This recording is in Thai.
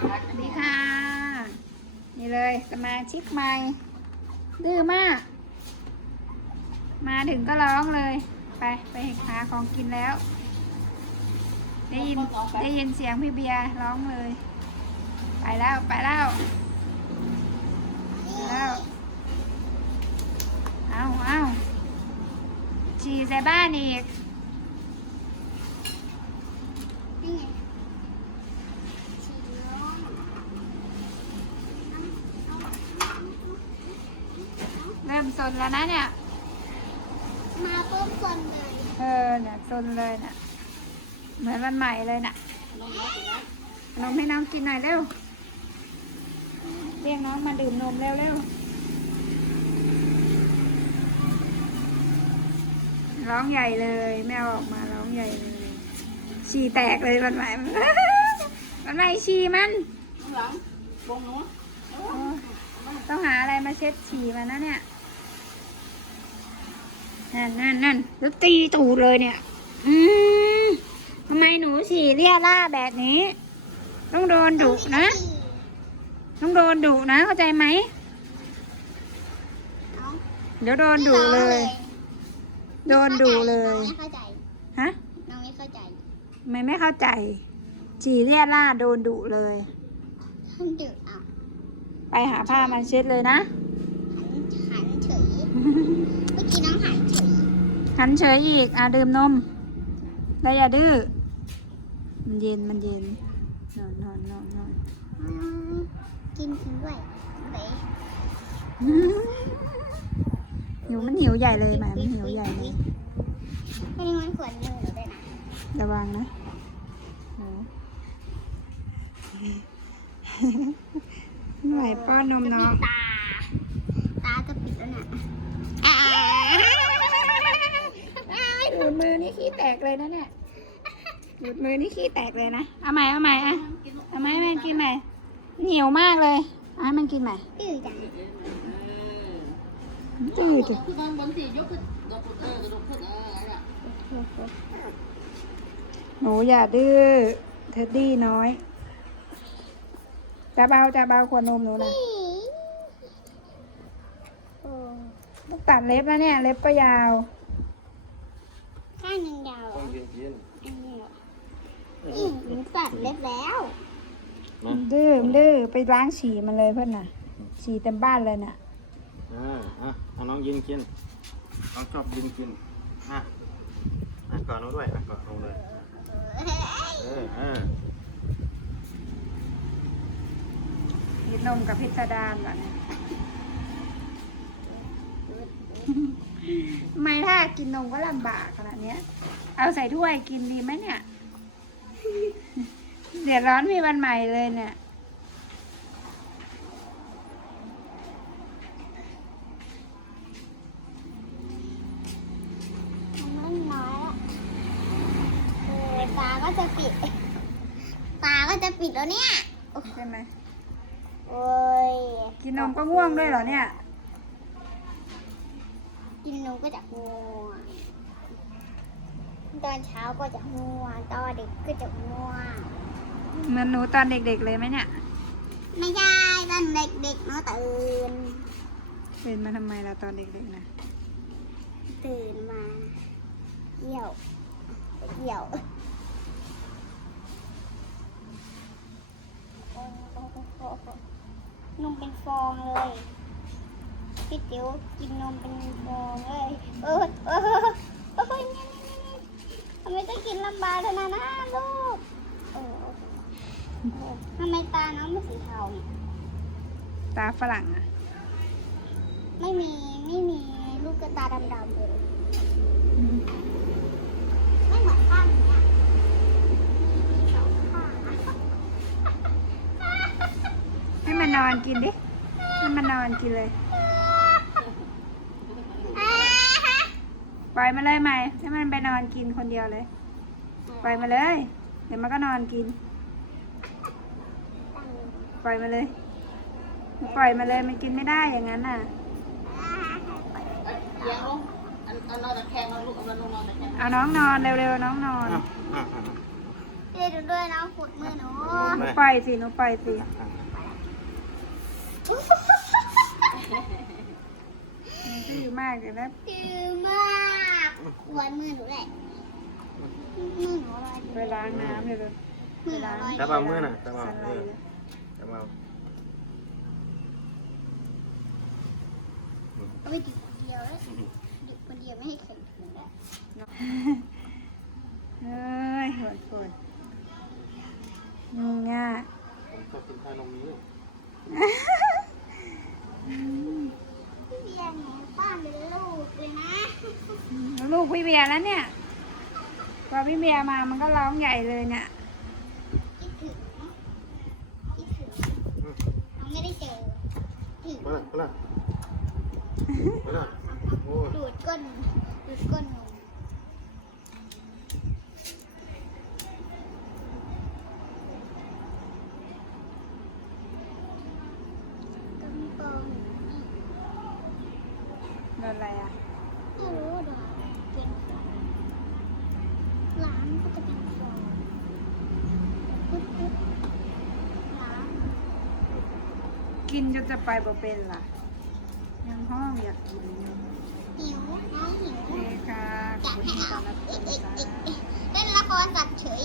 สวัสดีค่ะ นี่เลยสมาชิกใหม่ ดื้อมาก มาถึงก็ร้องเลย ไปไปหาของกินแล้ว ได้ยินได้ยินเสียงพี่เบียร์ร้องเลย ไปแล้วไปแล้วไปแล้วเอาเอาฉี่ใส่บ้านอีก นี่ไงฉีดน้อง เริ่มซ นแล้วนะเนี่ย มาปุ๊บคนเลย เออเนี่ยซนเลยน่ะเหมือนวันใหม่เลยน่ะนมให้น้องกินหน่อยเร็ว เรียกน้องมาดื่มนมเร็วเร็วร้องใหญ่เลยแมวออกมาร้องใหญ่เลยฉี่แตกเลยวันใหม่วันใหม่ฉี่มันหลังบงหนูโอ้ต้องหาอะไรมาเช็ดฉี่มันนะเนี่ย นั่นนั่นนั่นแล้วตีตูดเลยเนี่ย อืมทำไมหนูฉี่เรียล่าแบบนี้ ต้องโดนดุนะ ต้องโดนดุนะ เข้าใจไหมน้องเดี๋ยวโดนดุเลย โดนดุเลยน้องไม่เข้าใจ ฮะ น้องไม่เข้าใจทำไมไม่เข้าใจ ฉี่เรียล่าโดนดุเลย ท่านดึกอะไปหาผ้ามาเช็ดเลยนะ หันหันเฉย เมื่อกี้น้องหันเฉย หันเฉยอีก อะดื่มนมแล้วอย่าดื้อ มันเย็นมันเย็น นอนนอนนอนนอนอืมกินทิ้งด้วยไปหิวมันหิวใหญ่เลยหมามันหิวใหญ่เลยไม่ได้มันขวดหนึ่งหนูด้วยนะระวังนะหนูหน่วยป้อนนมน้อง ตา ตาจะปิดแล้วน่ะ ดูดมือ นี่ขี้แตกเลยนะเนี่ยดูดมือนี่ขี้แตกเลยนะ เอาใหม่เอาใหม่อะเอาไหมมันกินใหม่ เหนียวมากเลยเอาให้มันกินใหม่ดื้อจังดื้อจังขึ้นบนสิยกขึ้นยกขึ้นเออกระโดดขึ้นเอออะไรอะหนูอย่าดื้อ เท็ดดี้น้อย จะเบาจะเบาขวดนมหนูนะต้องตัดเล็บแล้วเนี่ย เล็บก็ยาว ข้างหนึ่งยาวต้องเย็นเย็นอันนี้เหรอนี่หนูตัดเล็บแล้ว ๆนะดื้อมันดื้อไปล้างฉี่มันเลยเพื่อนน่ะ ฉี่เต็มบ้านเลยน่ะอ่าอะเอาน้องยินกินน้องชอบยินกินอะอะก่อนน้องด้วยอะก่อนลงเลยเอออ่ากินนมกับพิสดารก่อนทำ ไมถ้ากินนมก็ลำบากขนาดเนี้ย เอาใส่ถ้วยกินดีไหมเนี่ย เดือดร้อนมีวันใหม่เลยเนี่ยมันน้อยละเออตาก็จะปิด ตาก็จะปิดแล้วเนี่ย ใช่ไหมโอ้ย กินนมก็ง่วงด้วยเหรอเนี่ย กินนมก็จะง่วงตอนเช้าก็จะง่วงตอนเด็กก็จะง่วงเหมือนหนูตอนเด็กๆเลยไหมเนี่ย ไม่ใช่ตอนเด็กๆเนาะตื่นเป็นมาทำไมล่ะตอนเด็กๆนะตื่นมาเหี่ยวเหี่ยวนมเป็นฟองเลย พี่ติ๋วกินนมเป็นฟองเลยเออเออเออนี่นี่นี่ทำไมต้องกินลำบากขนาดนั้นลูกเออทำไมตาน้องไม่สีเทาเนี่ยตาฝรั่งอะไม่มีไม่มีลูกกระตาดำๆเลยไม่เหมือนข้างเนี้ยมีสองข้างให้มันนอนกินดิ ให้มันนอนกินเลย ล่อยมาเลยใหม่ให้มันไปนอนกินคนเดียวเลย ปล่อยมาเลย เดี๋ยวมันก็นอนกิน ปล่อยมาเลย ปล่อยมาเลยมันกินไม่ได้อย่างนั้นน่ะเอียงลงอันอันนอนตะแคงเราลูกเอานอนนอนตะแคงเอาน้องนอนเร็วๆน้องนอนอะอะอะเอช่วยดูด้วยนะขุดมือหนูหนูปล่อยสิหนูปล่อยสิอะมันดื้อมากเลยนะคือมาก ขวนมือหนูแหละมือหนูอะไรไปล้างน้ำเลยเลยมือหนูอะไรจับเอามือน่ะจับเอาสั่นไหลเออเลยจับเอาเอาไปดิบคนเดียวแล้วดิบคนเดียวไม่ให้แข็งถึงแล้วเฮ้ยโหดโหดนี่ง่ะผมชอบกินชานมนี้พี่ เบียร์หนูป้านเป็นลูกเลยนะลูกพี่เบียร์แล้วเนี่ยพอพี่เบียร์มามันก็ร้องใหญ่เลยเนี่ยคิดถึงคิดถึงเราไม่ได้เจอถึงไปละไปละไปละโอ้ยดูดก้นดูดก้นหนูกำปองนี่ โดนอะไรอะไม่รู้ดอกเป็นฟองร้านก็จะเป็นฟองปึ๊บปึ๊บร้านกินจนจะไปบ่เป็นล่ะ ยังห้องอยากกินอยู่หิวน้องหิวโอเคค่ะขอบคุณที่ตามรับชมจ้าเล่นละครสัตว์เฉย